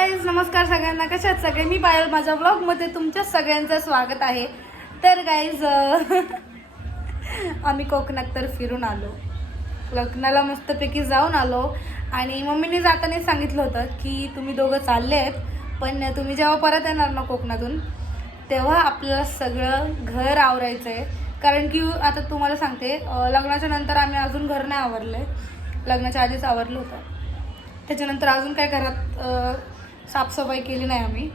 Guys नमस्कार सगळ्यांना. कशा आहेत सगळे? मी पायल माझ्या ब्लॉगमध्ये तुमच्या सगळ्यांचं स्वागत आहे. तर गाईज आम्ही कोकणात तर फिरून आलो. लग्नाला मस्तपैकी जाऊन आलो. आणि मम्मीने जाताना सांगितलं होतं की तुम्ही दोघं चालले आहेत पण तुम्ही जेव्हा परत येणार ना कोकणातून तेव्हा आपल्याला सगळं घर आवरायचं आहे कारण की आता तुम्हाला सांगते लग्नाच्या नंतर आम्ही अजून घर नाही आवरलं. आहे लग्नाच्या आधीच आवरलं होतं. त्याच्यानंतर अजून काय घरात साफसफाई केली नाही आम्ही.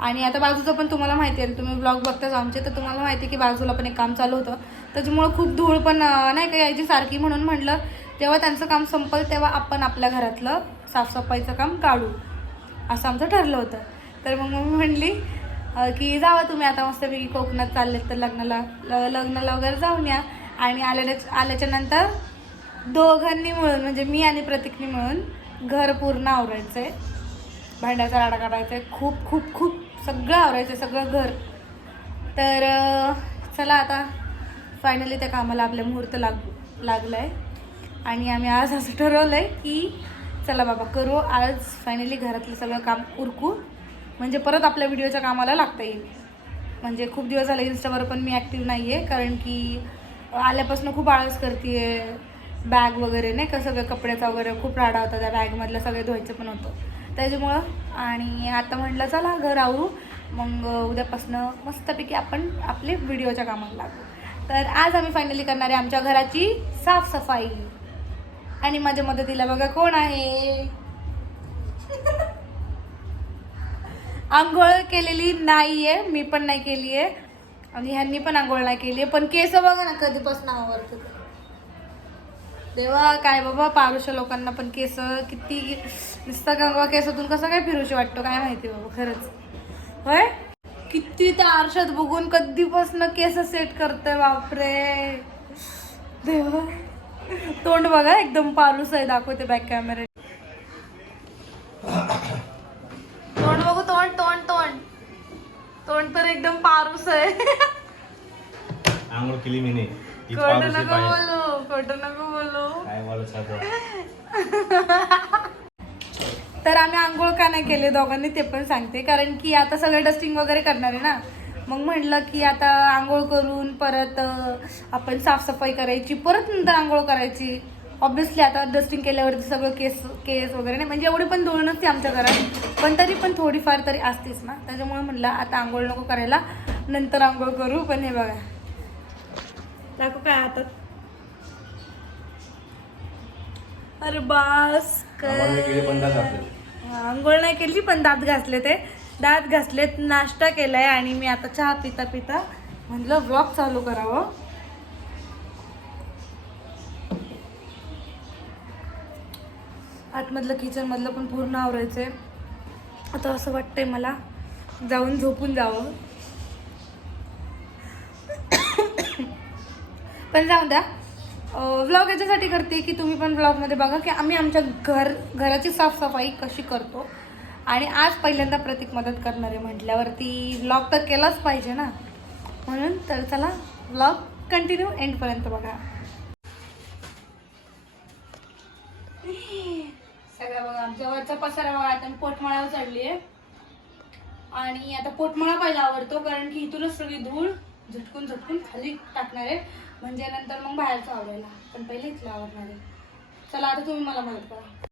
आणि आता बाजूचं पण तुम्हाला माहिती आहे तुम्ही ब्लॉग बघताच आमचे तर तुम्हाला माहिती आहे की बाजूला पण एक काम चालू होतं. त्याच्यामुळं खूप धूळ पण नाही का यायची सारखी म्हणून म्हटलं तेव्हा त्यांचं काम संपल तेव्हा आपण आपल्या घरातलं साफसफाईचं काम काढू असं आमचं ठरलं होतं. तर मग मम्मी म्हणली की जावा तुम्ही आता मस्तपैकी कोकणात चाललेत तर लग्नाला ल- लग्नाला वगैरे जाऊन या. आणि आल्याच्या आल्याच्यानंतर दोघांनी मिळून म्हणजे मी आणि प्रतीकनी मिळून घर पूर्ण आवरायचं आहे भांड्याचा राडा काढायचा आहे. खूप खूप खूप सगळं आवरायचं आहे सगळं घर. तर चला आता फायनली त्या कामाला आपल्या मुहूर्त लाग लागला आहे आणि आम्ही आज असं ठरवलं आहे की चला बाबा करू आज फायनली घरातलं सगळं काम उरकू म्हणजे परत आपल्या व्हिडिओच्या कामाला लागता येईल. म्हणजे खूप दिवस झाले इन्स्टावर पण मी ॲक्टिव्ह नाही आहे कारण की आल्यापासून खूप आळस करते बॅग वगैरे नाही का सगळं कपड्याचा वगैरे खूप राडा होता त्या बॅगमधलं सगळे धुवायचं पण होतं. त्याच्यामुळं. आणि आता म्हटलं चला घर आवरू. मग उद्यापासनं मस्तपैकी आपण आपले व्हिडिओच्या कामाला लागू. तर आज आम्ही फायनली करणार आहे आमच्या घराची साफसफाई. आणि माझ्या मदतीला बघा कोण आहे. आंघोळ केलेली नाही आहे मी पण नाही केली आहे आणि ह्यांनी पण आंघोळ नाही केली आहे पण केस बघा ना कधीपासून आवडतं ते. देवा काय बाबा पारुष्य लोकांना पण केस किती नुसतं गंगा केसातून कसं काय फिरूशी वाटतो काय माहिती बाबा खरंच. होय? किती त्या आरशात बघून कधीपासून केस सेट करतोय बापरे. देवा. तोंड बघा एकदम पारूस आहे दाखवते बॅक कॅमेरा तोंड बघू तोंड तोंड तोंड. तोंड तर एकदम पारूस आहे. आंघोळ केली मी नाही नको. बोलू खोटं नको बोलू काय बोलत साधं. तर आम्ही आंघोळ का नाही केले दोघांनी ते पण सांगते. कारण की आता सगळं डस्टिंग वगैरे करणार आहे ना. मग म्हटलं की आता आंघोळ करून परत आपण साफसफाई करायची परत नंतर आंघोळ करायची. ऑब्विसली आता डस्टिंग केल्यावरती सगळं केस केस वगैरे नाही. म्हणजे एवढी पण धुळ नसते आमच्या घरात. पण तरी पण थोडीफार तरी असतेच ना. त्याच्यामुळे म्हटलं आता आंघोळ नको करायला. नंतर आंघोळ करू. पण हे बघा. दाखव काय हातात? अरे बास. आंघोळ नाही केली पण दात घासले ते. दात घासलेत नाश्ता केलाय आणि मी आता चहा पिता पिता म्हटलं ब्लॉग चालू करावं. आतमधलं किचन मधलं पण पूर्ण आवरायचंय. आता असं वाटतंय मला जाऊन झोपून जावं. पण जाऊ द्या. व्लॉग याच्यासाठी करते की तुम्ही पण व्लॉगमध्ये बघा की आम्ही आमच्या घर घराची साफसफाई कशी करतो. आणि आज पहिल्यांदा प्रतीक मदत करणार आहे म्हटल्यावरती व्लॉग तर केलाच पाहिजे ना. म्हणून तर चला व्लॉग कंटिन्यू एंडपर्यंत बघा. सगळं बघा आमच्या वरचा पसारा बघा आता मी चढली आहे आणि आता पोटमाळा पहिला आवडतो कारण की इथूनच सगळी धूळ झटकून झटकून खाली टाकणार आहे. म्हणजे नंतर मग बाहेरचं आवडायला पण पहिले इथलं आवडणार आहे चला आता तुम्ही मला मदत करा.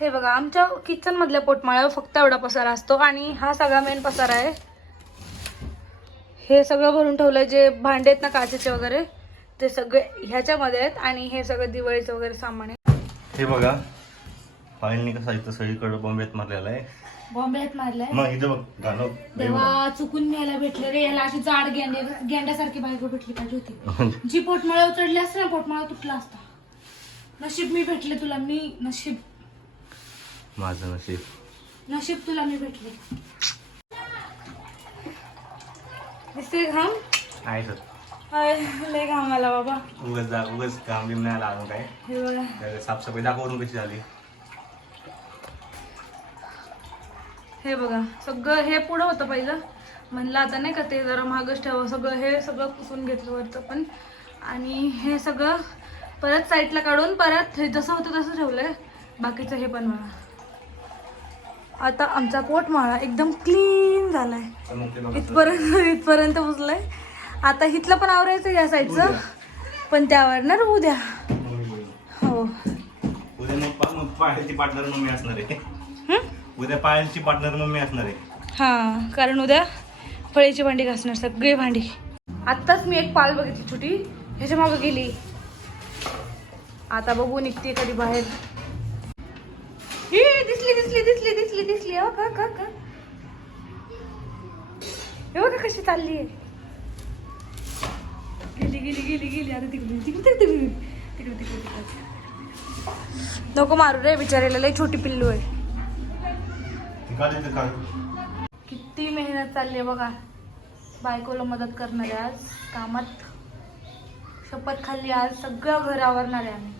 हे बघा आमच्या किचन मधल्या पोटमाळ्यावर फक्त एवढा पसारा असतो आणि हा सगळा मेन पसारा आहे. हे सगळं भरून ठेवलंय जे भांडे आहेत ना काचेचे वगैरे ते सगळे ह्याच्यामध्ये आहेत आणि हे सगळं दिवाळीचं वगैरे सामान आहे. हे बघा फाईलनी कसा इथं सगळीकडे बॉम्बेत मारलेला आहे. बॉम्बेत मारलंय. मग इथं बघ गाणं. तेव्हा चुकून न्यायला भेटले रे. याला अशी जाड गेंडे गेंड्यासारखी बायको भेटली पाहिजे होती. जी पोटमाळा उचडली असते ना पोटमाळा तुटला असता. नशीब मी भेटले तुला मी नशीब. माझं नशीब. नशीब तुला मी भेटले. दिसते घाम? आहे सर. लय घाम आला बाबा. उगाच जा उगाच काम बिम नाही आला अजून काय? हे बघा. साफसफाई दाखवून कशी झाली? हे बघा सगळं हे पुढं होतं पहिलं. म्हणलं आता नाही का ते जरा महागच ठेवावं सगळं हे सगळं पुसून घेतलं वरचं पण. आणि हे सगळं परत साईडला काढून परत हे जसं होतं तसं ठेवलंय. बाकीचं हे पण बघा. आता आमचा पोटमाळा एकदम क्लीन झालाय. इथपर्यंत इथपर्यंत पुसलंय. आता इथलं पण आवरायचं या साईडचं पण त्यावर ना उद्या. हो. पार्टनर मम्मी असणार आहे. हं? उद्या पायलची पार्टनर मम्मी असणार आहे. हां कारण उद्या फळीची भांडी घासणार सगळी भांडी. आत्ताच मी एक पाल बघितली छोटी ह्याच्या मागं गेली. आता बघू निघते कधी बाहेर. ही दिसली दिसली दिसली दिसली दिसली. अ का का का हे बघा. कशी चालली आहे. गेली गेली गेली गेली. आता तिकडे तिकडे तिकडे तिकडे तिकडे तिकडे. नको मारू रे बिचारेला लई छोटी पिल्लू आहे. का देते का किती मेहनत चालली आहे बघा. बायकोला मदत करणारे आज कामात शपथ खाल्ली आज सगळं घर आवरणार आहे आम्ही.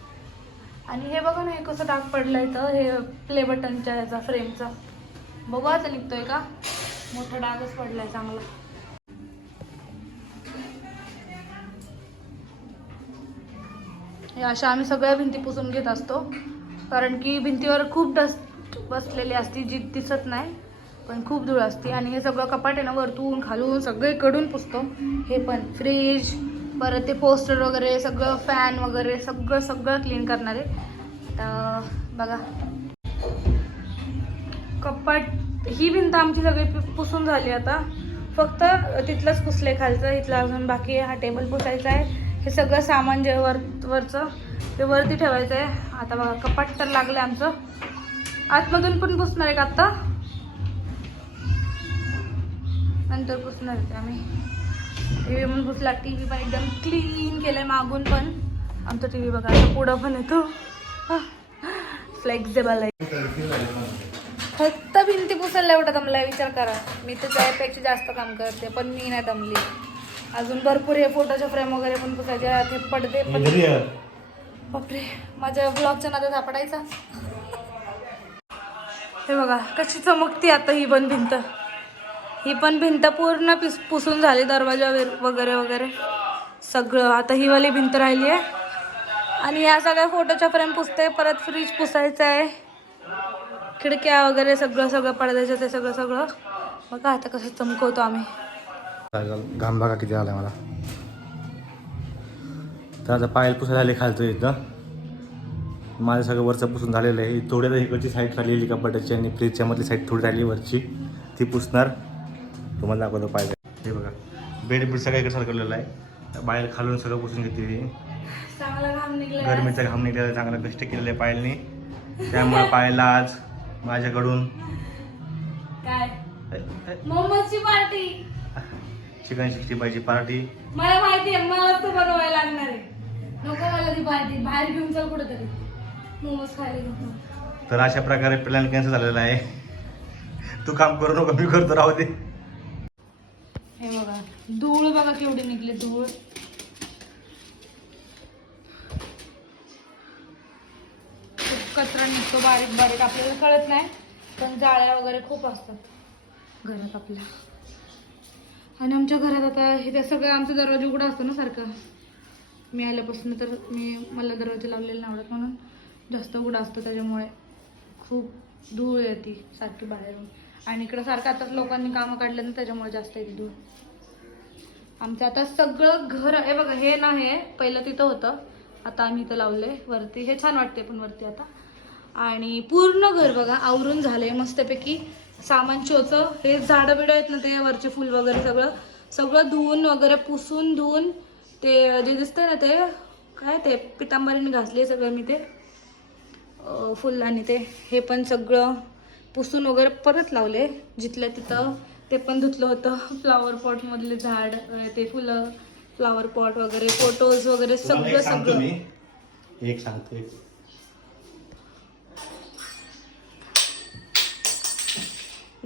आणि हे बघा ना हे कसं डाग पडलं तर हे प्ले बटनच्या याचा फ्रेमचा बघू आता निघतोय का? मोठा डागच पडलाय चांगला. हे अशा आम्ही सगळ्या भिंती पुसून घेत असतो. कारण की भिंतीवर खूप डस्ट बसलेली असती जी दिसत नाही पण खूप धूळ असते. आणि हे सगळं कपाट आहे ना वरतून खालून सगळीकडून पुसतो. हे पण फ्रीज परत ते पोस्टर वगैरे सगळं फॅन वगैरे सगळं सगळं क्लीन करणार आहे. तर बघा. कपाट ही भिंत आमची सगळी पुसून झाली आता. फक्त तिथलंच पुसले खालचं इथलं अजून बाकी हा टेबल पुसायचा आहे. हे सगळं सामान जे वर वरचं ते वरती ठेवायचं आहे. आता बघा कपाट तर लागलं आमचं. आतमधून पण पुसणार आहे का आत्ता. नंतर पुसणार आहे आम्ही. टी व्ही पण पुसला टी व्ही पण एकदम क्लीन केलं आहे मागून पण. आमचा टी व्ही बघा आता पुढं पण येतो. फ्लेक्झिबल आहे. फक्त भिंती पुसायला एवढा दमलाय विचार करा. मी तर त्यापेक्षा जास्त काम करते पण मी नाही दमली. अजून भरपूर हे फोटोच्या फ्रेम वगैरे पण पुसायचे पडदे पण बापरे माझ्या ब्लॉगच्या नादात सापडायचा हे बघा कशी चमकती आता ही पण भिंत. ही पण भिंत पूर्ण पिस पुसून झाली दरवाजा वगैरे वगैरे. सगळं आता ही वाली भिंत राहिली आहे. आणि या सगळ्या फोटोच्या फ्रेम पुसते परत फ्रीज पुसायचं आहे. खिडक्या वगैरे सगळं सगळं पडद्याचं ते सगळं सगळं. बघा आता कसं चमकवतो आम्ही. घाम बघा किती आला मला. तर आता पायल पुसायला आले खालतो इथं. माझं सगळं वरचं पुसून झालेलं आहे. थोड्या इकडची साईड राहिलेली कपाटाची आणि फ्रीजच्या मधली साईड थोडी राहिली वरची. ती पुसणार. तुम्हाला दाखवतो पाहिजे. हे बघा. बेड बीड सगळं इकडे सरकवलेलं आहे. बाहेर खालून सगळं पुसून घेतली घाम निघला गरमीचा घाम निघायला चांगला कष्ट केलेले आहे पायलने. त्यामुळे पायलला आज माझ्याकडून पार्टी चिकन सिक्स्टी फायची पार्टी मला माहिती आहे मला बनवायला लागणार आहे. नको मला ती पार्टी बाहेर घेऊन चल कुठेतरी. मोमोज खायला तर अशा प्रकारे प्लॅन कॅन्सल झालेला आहे. तू काम करू नको मी करतो राहू दे. हे बघा धूळ बघा केवढी निघली धूळ. खूप कचरा निघतो बारीक बारीक आपल्याला कळत नाही पण जाळ्या वगैरे खूप असतात. घरात आपल्या. आणि आमच्या घरात आता हे त्या सगळं आमचा दरवाजा उघडा असतो ना सारखा. मी आल्यापासून तर मी मला दरवाजा लावलेला आवडत म्हणून. जास्त उघडा असतो त्याच्यामुळे खूप धूळ येते सारखी बाहेरून. आणि इकडं सारखं आता लोकांनी कामं काढले ना त्याच्यामुळे जास्त येते धूळ. आमचं आता सगळं घर आहे. बघा हे ना हे पहिलं तिथं होतं. आता आम्ही इथं लावले वरती हे छान वाटते पण वरती आता. आणि पूर्ण घर बघा आवरून झालंय. मस्तपैकी सामान शोचं. हे झाडं बिडं आहेत ना ते वरचे फुल वगैरे सगळं. सगळं धुवून वगैरे पुसून धुवून ते जे दिसतंय ना ते काय ते पितांबरीने घासले सगळं मी ते. फुल आणि ते हे पण सगळं पुसून वगैरे परत लावले. जिथल्या तिथं ते पण धुतलं होतं. फ्लावर पॉट मधले झाड ते फुलं फ्लावर पॉट वगैरे फोटोज वगैरे सगळं सगळं. मी. एक सांगतो एक.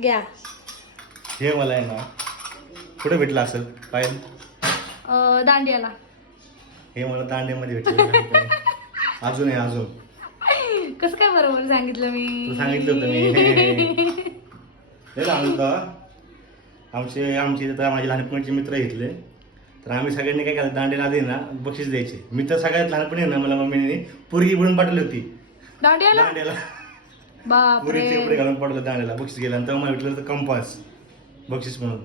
घ्या. हे मला आहे ना कुठे भेटलं असेल? पायल? दांडियाला. हे मला दांडेमध्ये भेटलं. अजून आहे अजून. कसं काय बरोबर सांगितलं तू मी सांगितलं होतं मी. हे सांगतो आमचे आमचे तर माझे लहानपणीचे मित्र घेतले. तर आम्ही सगळ्यांनी काय केलं दांडेला आधी ना बक्षीस द्यायचे. मी तर सगळ्यात लहानपणी ना मला मम्मीने पोरगी बनून पाठवली होती. दांडियाला दांड्याला पुरीचे कपडे घालून पडलं दांड्याला बक्षीस गेला. आणि तेव्हा मला भेटलं तर कंपास बक्षीस म्हणून.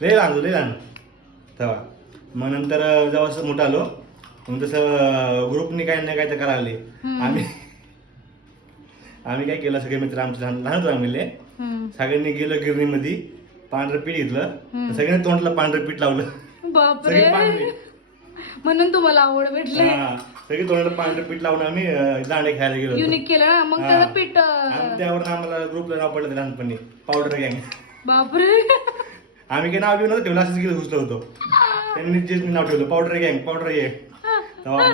लय लहान लय लहान. तेव्हा. मग नंतर जेव्हा असं मोठं आलो मग तसं ग्रुपने काही नाही काय तर करायला. आम्ही आम्ही काय केलं सगळे मित्र आमचे लहान लहान होतो आम्ही लय. सगळ्यांनी गेलं गिरणीमध्ये पांढरं पीठ घेतलं. सगळ्यांनी तोंडला पांढरं पीठ लावलं. बापरे. सगळे पांढरे म्हणून तुम्हाला आवड भेटले. हा सगळे तोंडाला पांढरं पीठ लावून आम्ही अं, दांडे खेळायला गेलो होतो. युनिक केलं ना? मग हा. त्याचं पीठ अं, आणि त्यावर आम्हाला ग्रुपला नाव पडलं होतं लहानपणी. पावडर गँग बापरे. आम्ही काही नाव घेऊन ठेवलं असंच गेलं घुसलो होतो. त्यांनी तेच नाव ठेवलं. पावडर गँग पावडर गँग तेव्हा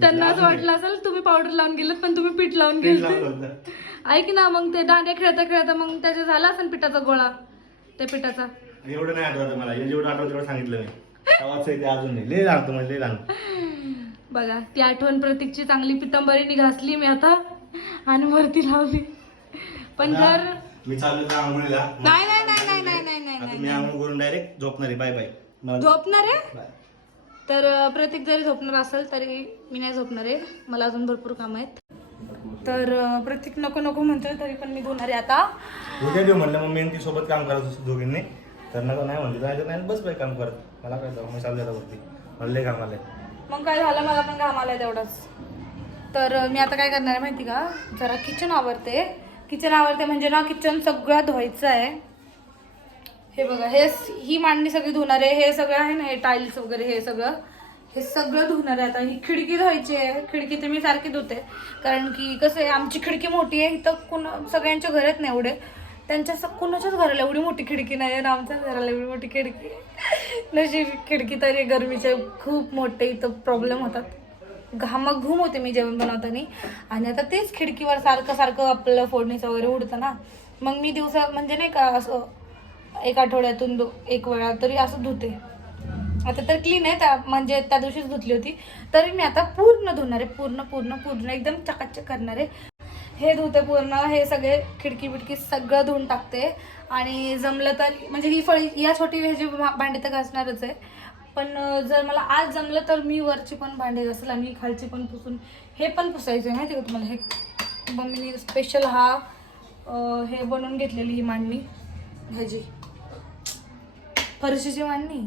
त्यांना असं वाटलं असेल तुम्ही पावडर लावून गेलात पण तुम्ही पीठ लावून पीठ गेले लावलं होतं ऐक ना मग ते दांड्या खेळता खेळता मग त्याचे झाला असेल पिठाचा गोळा त्या पिठाचा? एवढं नाही आठवत मला. हे जेवढं आठवत तेवढं सांगितलं मी. तेव्हाच ते अजून नाही. लय लहान म्हणजे लय लहान बघा ती आठवण प्रतीकची चांगली पितंबरीने घासली मी आता आणि वरती लावली. पण जर मी चाललो आंघोळीला. नाही नाही नाही नाही नाही नाही नाही आता मी आंघोळ करून डायरेक्ट झोपणार आहे. Bye bye. झोपणार आहे? बाय. तर प्रतीक जरी झोपणार असेल तरी मी नाही झोपणार आहे. मला अजून भरपूर काम आहेत. तर प्रतीक नको नको म्हणतोय तरी पण मी धुणार आहे आता. उद्या देऊ म्हणलं मग मी ती सोबत काम करत होतो दोघींनी. तर नका नाही म्हणली जायचं नाही. बस बाय काम करत. मला काय जाऊ मी चालू आता वरती. मला लय काम आलंय. मग काय झालं मला पण काम आलंय तेवढंच. तर मी आता काय करणार आहे माहिती का? जरा किचन आवरते. किचन आवरते म्हणजे ना किचन सगळं धुवायचं आहे. हे बघा हे ही मांडणी सगळी धुणार आहे हे सगळं आहे ना हे टाईल्स वगैरे हे सगळं? हे सगळं धुणार आहे आता. ही खिडकी धुवायची आहे. खिडकी तर मी सारखी धुते. कारण की कसं आहे आमची खिडकी मोठी आहे. इथं कुणा सगळ्यांच्या घरात नाही एवढे. त्यांच्या स- कुणाच्याच घराला एवढी मोठी खिडकी नाही आहे आमच्याच घराला एवढी मोठी खिडकी नशी खिडकी तरी गरमीचे खूप मोठे इथं प्रॉब्लेम होतात. घामाघूम होते मी जेवण बनवताना. आणि आता तेच खिडकीवर सारखं सारखं आपलं फोडणीचं वगैरे उडतं ना. मग मी दिवसा म्हणजे नाही का असं एक आठवड्यातून दो एक वेळा तरी असं धुते. आता तर क्लीन आहे त्या म्हणजे त्या दिवशीच धुतली होती. तरी मी आता पूर्ण धुणार आहे पूर्ण पूर्ण पूर्ण एकदम चकाचक करणार आहे. हे धुते पूर्ण हे सगळे खिडकी बिडकी सगळं धुवून टाकते. आणि जमलं तर म्हणजे ही फळी या छोटी ह्याची भांडी तर घासणारच आहे. पण जर मला आज जमलं तर मी वरची पण भांडी घासेल आणि खालची पण पुसून हे पण पुसायचं आहे माहिती का तुम्हाला? हे मम्मीने स्पेशल हा हे बनवून घेतलेली ही मांडणी. ह्याची फरशीची मांडणी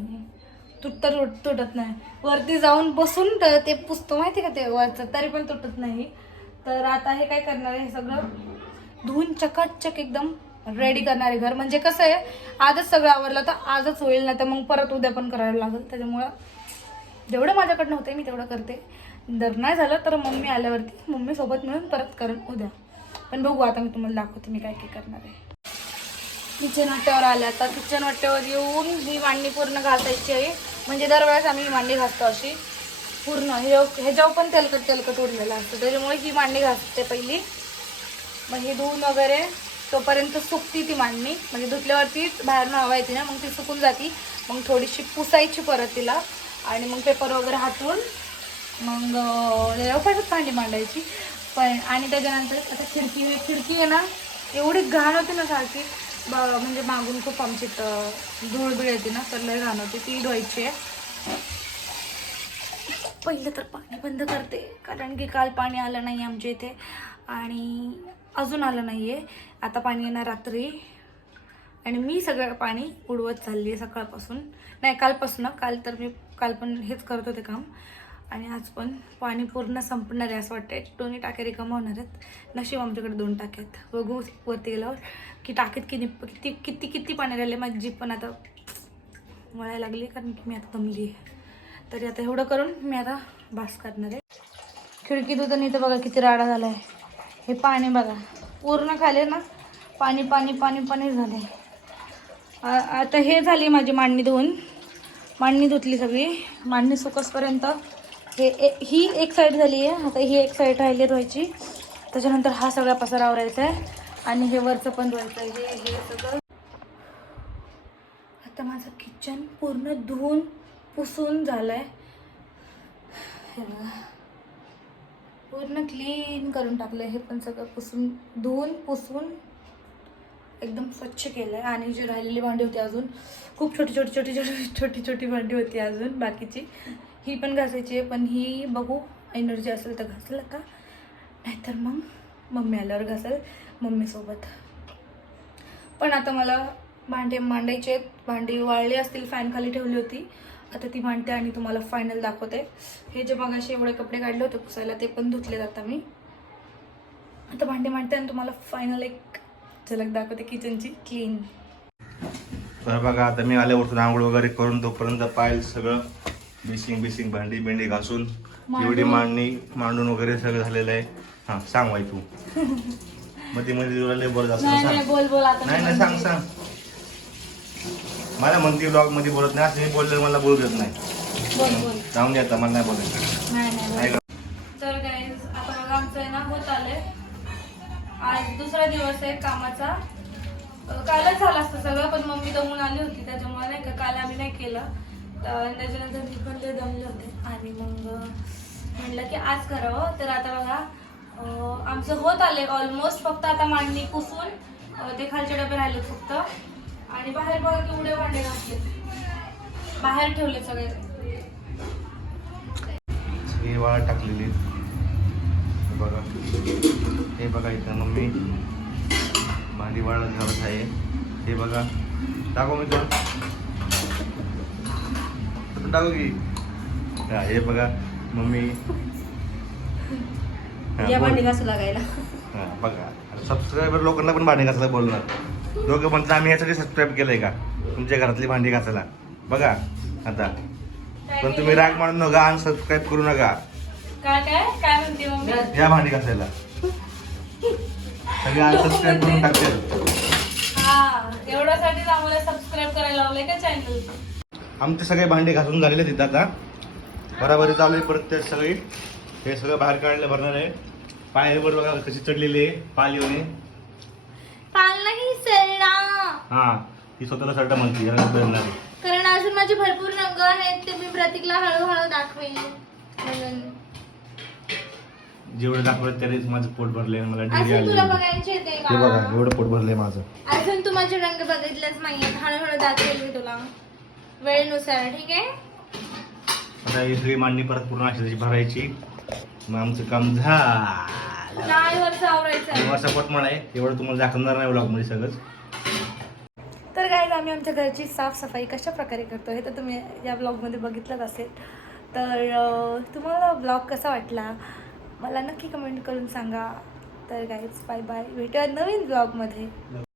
तुटत तुटत नाही. वरती जाऊन बसून ते पुसतो माहिती का ते वरचं? तरी पण तुटत नाही. तर आता हे काय करणार आहे हे सगळं? धुवून चकाचक एकदम रेडी करणार आहे घर. म्हणजे कसं आहे आजच सगळं आवरलं तर आजच होईल ना तर मग परत उद्या पण करायला लागेल. त्याच्यामुळं जेवढं माझ्याकडनं होते मी तेवढं करते. जर नाही झालं तर मम्मी आल्यावरती मम्मीसोबत मिळून परत करेन उद्या. पण बघू आता मी तुम्हाला दाखवते मी काय काय करणार आहे. किचन वाट्यावर आल्या. आता किचन वाट्यावर येऊन ही मांडणी पूर्ण घासायची आहे. म्हणजे दरवेळेस आम्ही ही मांडणी घासतो अशी. पूर्ण. हे ह्याच्यावर पण तेलकट तेलकट उडलेलं असतं. त्याच्यामुळे ही मांडणी घासते पहिली. मग हे धुवून वगैरे तोपर्यंत सुकती ती मांडणी म्हणजे धुतल्यावरती बाहेरनं हवा येते ना मग ती सुकून जाती. मग थोडीशी पुसायची परत तिला. आणि मग पेपर वगैरे हातून मग परत भांडी मांडायची. पण आणि त्याच्यानंतर आता खिडकी ही खिडकी आहे ना एवढी घाण होती ना सारखी. म्हणजे मागून खूप आमची इथं धूळ बिळ येते ना तर लय घाण होती ती धुवायची आहे. पहिलं तर पाणी बंद करते कारण की काल पाणी आलं नाही आमच्या इथे आणि अजून आलं नाही आहे आता पाणी येणार रात्री. आणि मी सगळं पाणी उडवत चालली आहे सकाळपासून. नाही कालपासून काल तर मी काल पण हेच करत होते काम. आणि आज पण पाणी पूर्ण संपणार आहे असं वाटतंय. दोन्ही टाक्या रिकाम होणार आहेत. नशीब आमच्याकडे दोन टाक्या आहेत. बघू वरती गेल्यावर की टाकीत किती किती किती किती पाणी राहिले माझी जीप पण आता वळायला लागली कारण की मी आता दमली आहे तरी आता एवढं करून मी आता बास करणार आहे. खिडकी दुधाने इथं बघा किती राडा झाला आहे हे पाणी बघा. पूर्ण खाले ना पाणी पाणी पाणी पाणी झालं आहे आता हे झाली माझी मांडणी धुवून. मांडणी धुतली सगळी. मांडणी सुकसपर्यंत हे ए- ही एक साईड झाली आहे. आता ही एक साईड राहिली आहे धुवायची. त्याच्यानंतर हा सगळा पसारा आवरायचा आहे. आणि हे वरचं पण धुवायचं आहे. हे हे सगळं. आता माझं किचन पूर्ण धुवून पुसून झालं आहे हे बघा. पूर्ण क्लीन करून टाकलं हे पण सगळं पुसून धुवून पुसून एकदम स्वच्छ केलं आहे आणि जी राहिलेली भांडी होती अजून खूप छोटी छोटी छोटी छोटी छोटी छोटी भांडी होती अजून बाकीची. ही पण घासायची आहे पण ही बघू एनर्जी असेल तर घासेल आता. नाहीतर मग मम्मी आल्यावर घासेल मम्मीसोबत. पण आता मला भांडे मांडायचे आहेत. भांडी वाळली असतील फॅन खाली ठेवली होती. आता ती मांडते आणि तुम्हाला फायनल दाखवते. हे जे मगाशी एवढे कपडे काढले होते पुसायला ते पण धुतले आता मी. आता भांडे मांडते आणि तुम्हाला फायनल एक झलक दाखवते किचनची क्लीन तर बघा आता मी आल्यावरतून आंघोळ वगैरे करून तोपर्यंत पायल सगळं. बेसिंग बेसिंग भांडी बिंडी घासून एवढी मांडणी मांडून वगैरे सगळं झालेलं आहे. हां सांग बाई तू. मध्ये मध्ये तुला लय बरं जास्त सांग. बोल बोल आता नाही नाही सांग सांग. मला म्हणते ब्लॉगमध्ये बोलत नाही असं मी बोललं मला बोलू देत नाही. बोल बोल. जाऊन दे आता मला नाही बोलायचं? तर गाईज आता बघा आमचं आहे ना होत आलंय. आज दुसरा दिवस आहे कामाचा. कालच झालं असतं सगळं पण मम्मी दमून आली होती त्याच्यामुळे नाही का काल आम्ही नाही केलं. तर त्याच्यानंतर मी पण ते दमले होते. आणि मग म्हटलं म्हणलं की आज करावं. तर आता बघा आमचं होत आले ऑलमोस्ट फक्त आता मांडणी पुसून ते खालचे डबे राहिले फक्त. आणि बाहेर बघा केवढे भांडे घातले बाहेर ठेवले सगळे. सगळी वाळ टाकलेली बघा. हे बघा इथं मम्मी. भांडी वाळ घालत आहे. हे बघा. टाकू मी तुला टाकू की हा, हे बघा मम्मी. हा, या बोल. भांडी घासू लागायला. हा, बघा. सबस्क्रायबर लोकांना पण भांडी घासायला बोलणार. लोक म्हणतात आम्ही यासाठी सबस्क्राईब केलंय का? तुमच्या घरातली भांडी घासायला. बघा आता. पण तुम्ही राग मानू नका आणि सबस्क्राईब करू नका. काय काय? काय म्हणते मम्मी? या भांडी घासायला. सगळे अनसबस्क्राईब करून टाकतील. हा एवढ्यासाठीच आम्हाला सबस्क्राईब करायला लावलंय का चॅनल आमचे सगळे भांडे घासून झालेले तिथं आता. बराबरी चालू आहे परत ते सगळी. हे सगळं बाहेर काढलं भरणार आहे. पायावर बघा कशी चढलेली आहे पालीवने पाल नाही सरला हा ती स्वतःला सर्ट म्हणते याला बदलणार आहे? कारण अजून माझे भरपूर रंग आहेत ते मी प्रतीकला हळूहळू दाखवेन. म्हणून. जेवढं दाखवलं त्यानेच माझं पोट भरले मला अजून तुला बघायचे ते हे बघा एवढं पोट भरलंय माझं. अजून तू माझे रंग बघितलेच नाहीये हळूहळू दाखवेल मी तुला. वेळेनुसार ठीक आहे? आता ही सगळी मांडणी परत पूर्ण अशी भरायची. मग आमचं काम झालं. वर्ष आवरायचं आहे. एवढं तुम्हाला दाखवणार नाही ब्लॉगमध्ये सगळंच. तर काय आम्ही आमच्या घरची साफसफाई कशा प्रकारे करतो हे तर तुम्ही या ब्लॉगमध्ये बघितलंच असेल. तर तुम्हाला ब्लॉग कसा वाटला? मला नक्की कमेंट करून सांगा. तर गाईज बाय बाय भेटूया नवीन ब्लॉगमध्ये